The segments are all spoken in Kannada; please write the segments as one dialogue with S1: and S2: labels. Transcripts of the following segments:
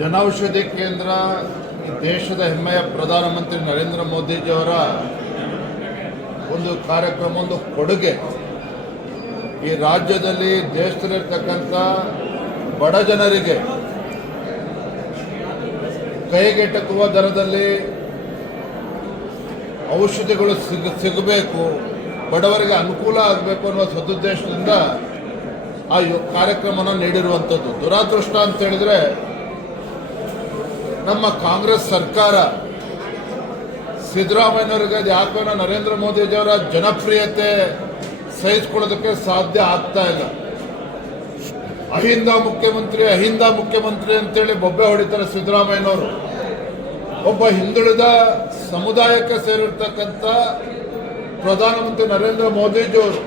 S1: ಜನೌಷಧಿ ಕೇಂದ್ರ ದೇಶದ ಹೆಮ್ಮೆಯ ಪ್ರಧಾನಮಂತ್ರಿ ನರೇಂದ್ರ ಮೋದಿಜಿಯವರ ಒಂದು ಕಾರ್ಯಕ್ರಮ, ಒಂದು ಕೊಡುಗೆ. ಈ ರಾಜ್ಯದಲ್ಲಿ ದೇಶದಲ್ಲಿರ್ತಕ್ಕಂಥ ಬಡ ಜನರಿಗೆ ಕೈಗೆಟಕುವ ದರದಲ್ಲಿ ಔಷಧಿಗಳು ಸಿಗ, ಸಿಗಬೇಕು, ಬಡವರಿಗೆ ಅನುಕೂಲ ಆಗಬೇಕು ಅನ್ನುವ ಸದುದ್ದೇಶದಿಂದ ಆ ಕಾರ್ಯಕ್ರಮವನ್ನು ನೀಡಿರುವಂಥದ್ದು. ದುರಾದೃಷ್ಟ ಅಂತ ಹೇಳಿದ್ರೆ ನಮ್ಮ ಕಾಂಗ್ರೆಸ್ ಸರ್ಕಾರ ಸಿದ್ದರಾಮಯ್ಯನವರಿಗೆ ಅದು ಯಾಕೋ ನರೇಂದ್ರ ಮೋದಿಜಿಯವರ ಜನಪ್ರಿಯತೆ ಸಹಿಸ್ಕೊಳ್ಳೋದಕ್ಕೆ ಸಾಧ್ಯ ಆಗ್ತಾ ಇಲ್ಲ. ಅಹಿಂದ ಮುಖ್ಯಮಂತ್ರಿ ಅಹಿಂದ ಮುಖ್ಯಮಂತ್ರಿ ಅಂತೇಳಿ ಬೊಬ್ಬೆ ಹೊಡಿತಾರೆ ಸಿದ್ದರಾಮಯ್ಯನವರು. ಒಬ್ಬ ಹಿಂದುಳಿದ ಸಮುದಾಯಕ್ಕೆ ಸೇರಿರ್ತಕ್ಕಂಥ ಪ್ರಧಾನಮಂತ್ರಿ ನರೇಂದ್ರ ಮೋದಿಜಿಯವರು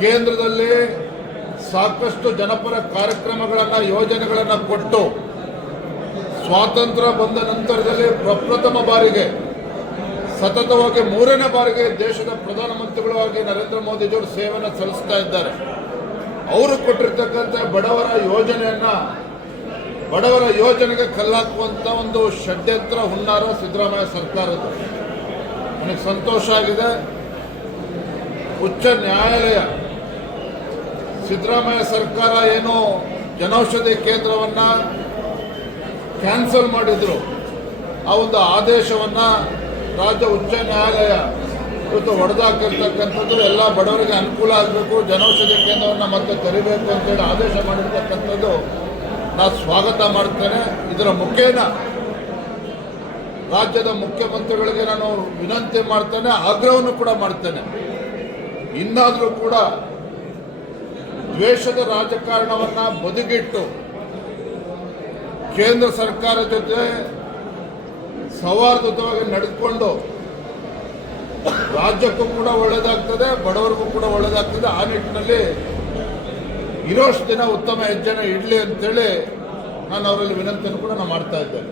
S1: ಕೇಂದ್ರದಲ್ಲಿ ಸಾಕಷ್ಟು ಜನಪರ ಕಾರ್ಯಕ್ರಮಗಳನ್ನು, ಯೋಜನೆಗಳನ್ನು ಕೊಟ್ಟು ಸ್ವಾತಂತ್ರ್ಯ ಬಂದ ನಂತರದಲ್ಲಿ ಪ್ರಪ್ರಥಮ ಬಾರಿಗೆ, ಸತತವಾಗಿ ಮೂರನೇ ಬಾರಿಗೆ ದೇಶದ ಪ್ರಧಾನಮಂತ್ರಿಗಳಾಗಿ ನರೇಂದ್ರ ಮೋದಿಜಿಯವರು ಸೇವೆಯನ್ನು ಸಲ್ಲಿಸ್ತಾ ಇದ್ದಾರೆ. ಅವರು ಕೊಟ್ಟಿರ್ತಕ್ಕಂಥ ಬಡವರ ಯೋಜನೆಯನ್ನ, ಬಡವರ ಯೋಜನೆಗೆ ಕಲ್ಲಾಕುವಂಥ ಒಂದು ಷಡ್ಯಂತ್ರ ಹುನ್ನಾರ ಸಿದ್ದರಾಮಯ್ಯ ಸರ್ಕಾರದ್ದು. ನನಗೆ ಸಂತೋಷ ಆಗಿದೆ. ಉಚ್ಚ ನ್ಯಾಯಾಲಯ, ಸಿದ್ದರಾಮಯ್ಯ ಸರ್ಕಾರ ಏನು ಜನೌಷಧಿ ಕೇಂದ್ರವನ್ನ ಕ್ಯಾನ್ಸಲ್ ಮಾಡಿದ್ರು. ಆ ಒಂದು ಆದೇಶವನ್ನ ರಾಜ್ಯ ಉಚ್ಚ ನ್ಯಾಯಾಲಯ ಇವತ್ತು ಹೊಡೆದಾಕಿರ್ತಕ್ಕಂಥದ್ದು ಎಲ್ಲ ಬಡವರಿಗೆ ಅನುಕೂಲ ಆಗಬೇಕು, ಜನೌಷಧಿ ಕೇಂದ್ರವನ್ನು ಮತ್ತೆ ತೆರಿಬೇಕು ಅಂತೇಳಿ ಆದೇಶ ಮಾಡಿರ್ತಕ್ಕಂಥದ್ದು ನಾನು ಸ್ವಾಗತ ಮಾಡ್ತೇನೆ. ಇದರ ಮುಖೇನ ರಾಜ್ಯದ ಮುಖ್ಯಮಂತ್ರಿಗಳಿಗೆ ನಾನು ವಿನಂತಿ ಮಾಡ್ತೇನೆ, ಆಗ್ರಹವನ್ನು ಕೂಡ ಮಾಡ್ತೇನೆ. ಇನ್ನಾದರೂ ಕೂಡ ದ್ವೇಷದ ರಾಜಕಾರಣವನ್ನ ಬದಿಗಿಟ್ಟು ಕೇಂದ್ರ ಸರ್ಕಾರ ಜೊತೆ ಸೌಹಾರ್ದಯುತವಾಗಿ ನಡೆದುಕೊಂಡು ರಾಜ್ಯಕ್ಕೂ ಕೂಡ ಒಳ್ಳೆಯದಾಗ್ತದೆ ಬಡವರಿಗೂ ಕೂಡ ಒಳ್ಳೆಯದಾಗ್ತದೆ ಆ ನಿಟ್ಟಿನಲ್ಲಿ ಇರೋಷ್ಟು ದಿನ ಉತ್ತಮ ಹೆಜ್ಜೆನ ಇಡಲಿ ಅಂತೇಳಿ ನಾನು ಅವರಲ್ಲಿ ವಿನಂತಿಯನ್ನು ಕೂಡ ನಾನು ಮಾಡ್ತಾ ಇದ್ದೇನೆ.